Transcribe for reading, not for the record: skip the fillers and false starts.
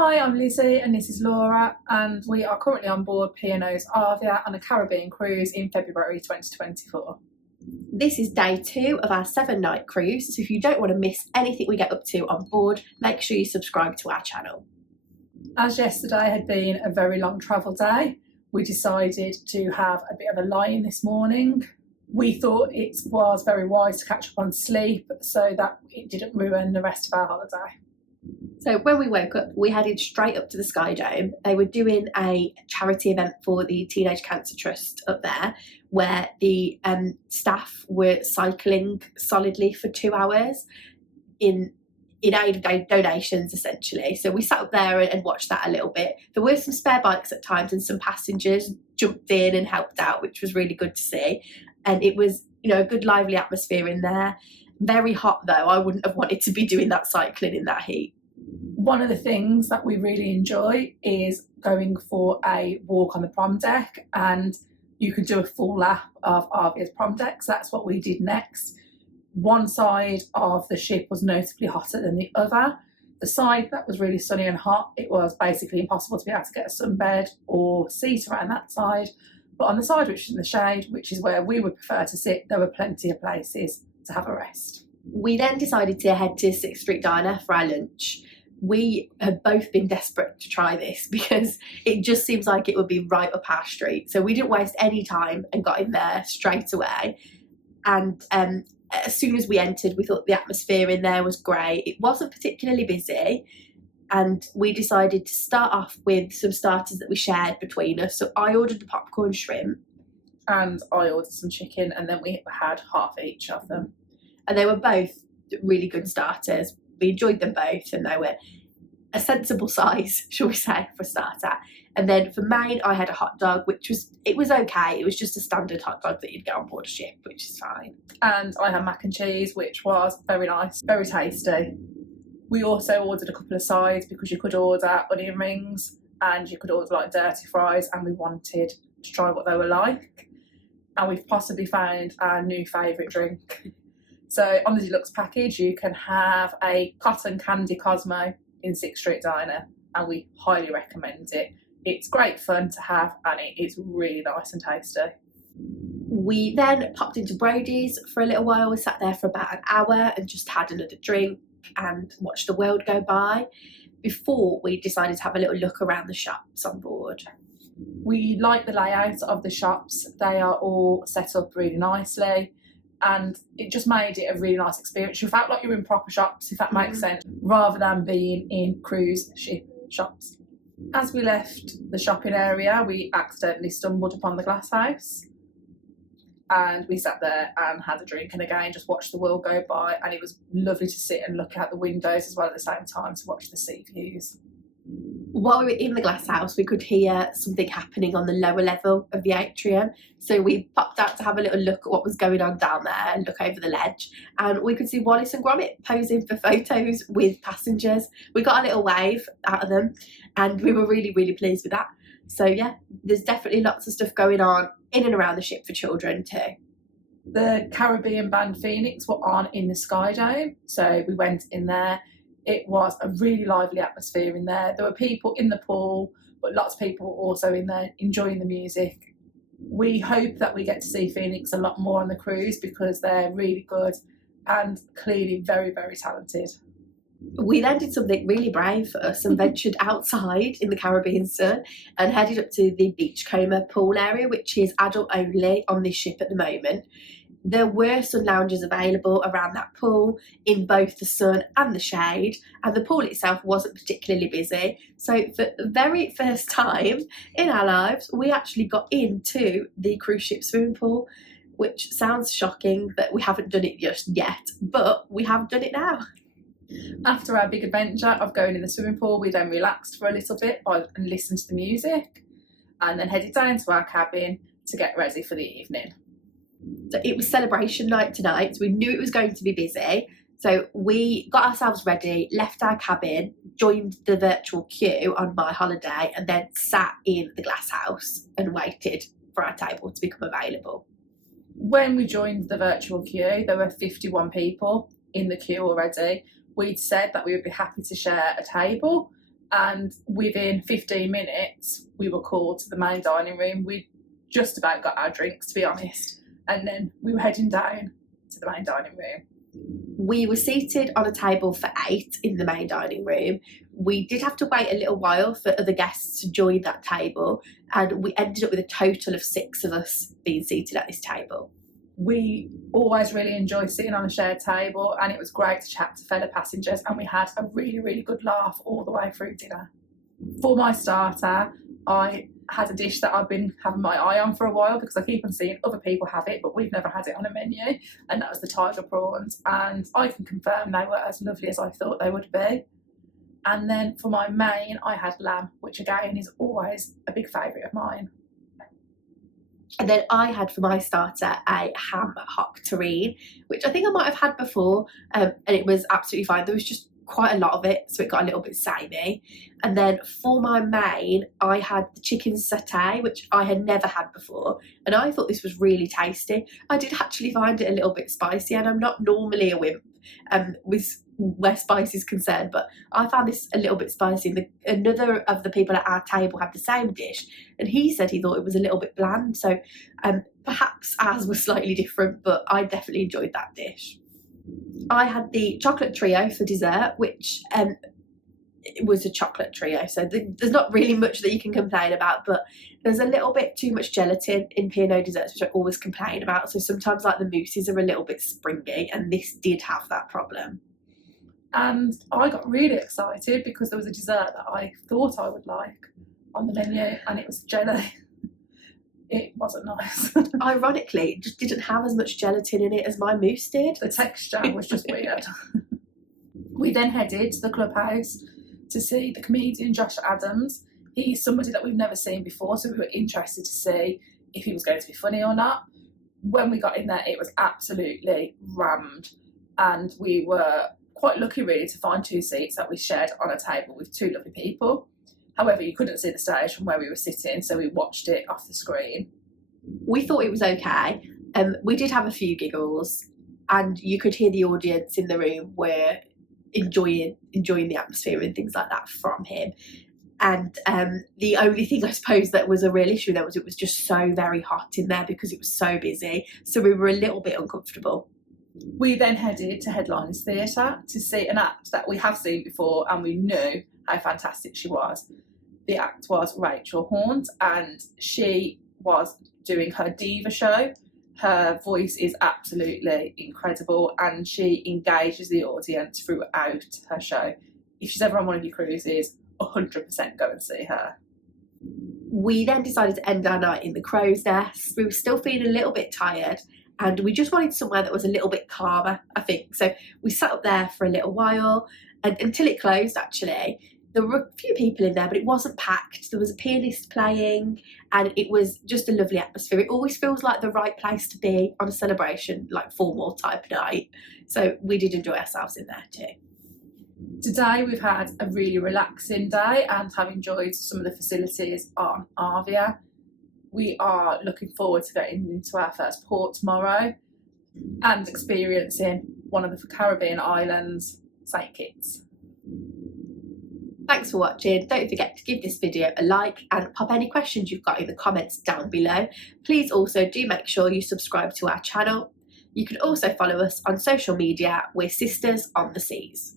Hi, I'm Lizzie and this is Laura, and we are currently on board P&O's Arvia on a Caribbean cruise in February 2024. This is day 2 of our 7-night cruise, so if you don't want to miss anything we get up to on board, make sure you subscribe to our channel. As yesterday had been a very long travel day, we decided to have a bit of a lie-in this morning. We thought it was very wise to catch up on sleep so that it didn't ruin the rest of our holiday. So when we woke up, we headed straight up to the Sky Dome. They were doing a charity event for the Teenage Cancer Trust up there, where the staff were cycling solidly for 2 hours in aid of donations, essentially. So we sat up there and watched that a little bit. There were some spare bikes at times, and some passengers jumped in and helped out, which was really good to see. And it was, a good lively atmosphere in there. Very hot though. I wouldn't have wanted to be doing that cycling in that heat. One of the things that we really enjoy is going for a walk on the prom deck, and you can do a full lap of Arvia's prom deck. So that's what we did next. One side of the ship was notably hotter than the other. The side that was really sunny and hot, it was basically impossible to be able to get a sunbed or seat around that side. But on the side which is in the shade, which is where we would prefer to sit, there were plenty of places to have a rest. We then decided to head to 6th Street Diner for our lunch. We had both been desperate to try this because it just seems like it would be right up our street. So we didn't waste any time and got in there straight away. And as soon as we entered, we thought the atmosphere in there was great. It wasn't particularly busy. And we decided to start off with some starters that we shared between us. So I ordered the popcorn shrimp. And I ordered some chicken, and then we had half each of them. And they were both really good starters. We enjoyed them both, and they were a sensible size, shall we say, for a starter. And then for main, I had a hot dog, it was okay. It was just a standard hot dog that you'd get on board a ship, which is fine. And I had mac and cheese, which was very nice, very tasty. We also ordered a couple of sides because you could order onion rings and you could order like dirty fries, and we wanted to try what they were like. And we've possibly found our new favourite drink. So on the deluxe package, you can have a cotton candy Cosmo in 6th Street Diner, and we highly recommend it. It's great fun to have, and it is really nice and tasty. We then popped into Brody's for a little while. We sat there for about an hour and just had another drink and watched the world go by before we decided to have a little look around the shops on board. We like the layout of the shops. They are all set up really nicely, and it just made it a really nice experience. You felt like you were in proper shops, if that makes sense, rather than being in cruise ship shops. As we left the shopping area, we accidentally stumbled upon the glass house, and we sat there and had a drink and again just watched the world go by, and it was lovely to sit and look out the windows as well at the same time to watch the sea views. While we were in the glass house, we could hear something happening on the lower level of the atrium. So we popped out to have a little look at what was going on down there and look over the ledge. And we could see Wallace and Gromit posing for photos with passengers. We got a little wave out of them, and we were really, really pleased with that. So yeah, there's definitely lots of stuff going on in and around the ship for children too. The Caribbean band Phoenix were on in the Sky Dome, so we went in there. It was a really lively atmosphere in there. There were people in the pool, but lots of people were also in there enjoying the music. We hope that we get to see Phoenix a lot more on the cruise because they're really good and clearly very, very talented. We then did something really brave for us and ventured outside in the Caribbean sun and headed up to the Beachcomber pool area, which is adult only on this ship at the moment. There were sun lounges available around that pool in both the sun and the shade, and the pool itself wasn't particularly busy. So for the very first time in our lives, we actually got into the cruise ship swimming pool, which sounds shocking that we haven't done it just yet, but we have done it now. After our big adventure of going in the swimming pool, we then relaxed for a little bit and listened to the music, and then headed down to our cabin to get ready for the evening. So it was celebration night tonight, so we knew it was going to be busy. So we got ourselves ready, left our cabin, joined the virtual queue on my holiday, and then sat in the glass house and waited for our table to become available. When we joined the virtual queue, there were 51 people in the queue already. We'd said that we would be happy to share a table, and within 15 minutes we were called to the main dining room. We just about got our drinks, to be honest, and then we were heading down to the main dining room. We were seated on a table for 8 in the main dining room. We did have to wait a little while for other guests to join that table, and we ended up with a total of 6 of us being seated at this table. We always really enjoy sitting on a shared table, and it was great to chat to fellow passengers, and we had a really, really good laugh all the way through dinner. For my starter, I had a dish that I've been having my eye on for a while because I keep on seeing other people have it, but we've never had it on a menu, and that was the tiger prawns, and I can confirm they were as lovely as I thought they would be. And then for my main, I had lamb, which again is always a big favourite of mine. And then I had for my starter a ham hock terrine, which I think I might have had before, and it was absolutely fine. There was just quite a lot of it, so it got a little bit samey. And then for my main, I had the chicken satay, which I had never had before, and I thought this was really tasty. I did actually find it a little bit spicy, and I'm not normally a wimp with where spice is concerned, but I found this a little bit spicy. Another of the people at our table had the same dish, and he said he thought it was a little bit bland, so perhaps ours was slightly different, but I definitely enjoyed that dish. I had the chocolate trio for dessert, which it was a chocolate trio, so there's not really much that you can complain about, but there's a little bit too much gelatin in P&O desserts, which I always complain about, so sometimes like the mousses are a little bit springy, and this did have that problem. And I got really excited because there was a dessert that I thought I would like on the menu, and it was jelly. It wasn't nice. Ironically, it just didn't have as much gelatin in it as my mousse did. The texture was just weird. We then headed to the clubhouse to see the comedian Josh Adams. He's somebody that we've never seen before, so we were interested to see if he was going to be funny or not. When we got in there, it was absolutely rammed, and we were quite lucky really to find 2 seats that we shared on a table with 2 lovely people. However, you couldn't see the stage from where we were sitting, so we watched it off the screen. We thought it was okay. We did have a few giggles, and you could hear the audience in the room were enjoying the atmosphere and things like that from him. And the only thing I suppose that was a real issue there was it was just so very hot in there because it was so busy, so we were a little bit uncomfortable. We then headed to Headliners Theatre to see an act that we have seen before, and we knew how fantastic she was. The act was Rachel Hawnt, and she was doing her diva show. Her voice is absolutely incredible, and she engages the audience throughout her show. If she's ever on one of your cruises, 100% go and see her. We then decided to end our night in the Crow's Nest. We were still feeling a little bit tired, and we just wanted somewhere that was a little bit calmer, I think. So we sat up there for a little while, and until it closed, actually. There were a few people in there, but it wasn't packed. There was a pianist playing, and it was just a lovely atmosphere. It always feels like the right place to be on a celebration, like formal type night. So we did enjoy ourselves in there too. Today we've had a really relaxing day and have enjoyed some of the facilities on Arvia. We are looking forward to getting into our first port tomorrow and experiencing one of the Caribbean islands, St. Kitts. Thanks for watching. Don't forget to give this video a like and pop any questions you've got in the comments down below. Please also do make sure you subscribe to our channel. You can also follow us on social media. We're Sisters on the Seas.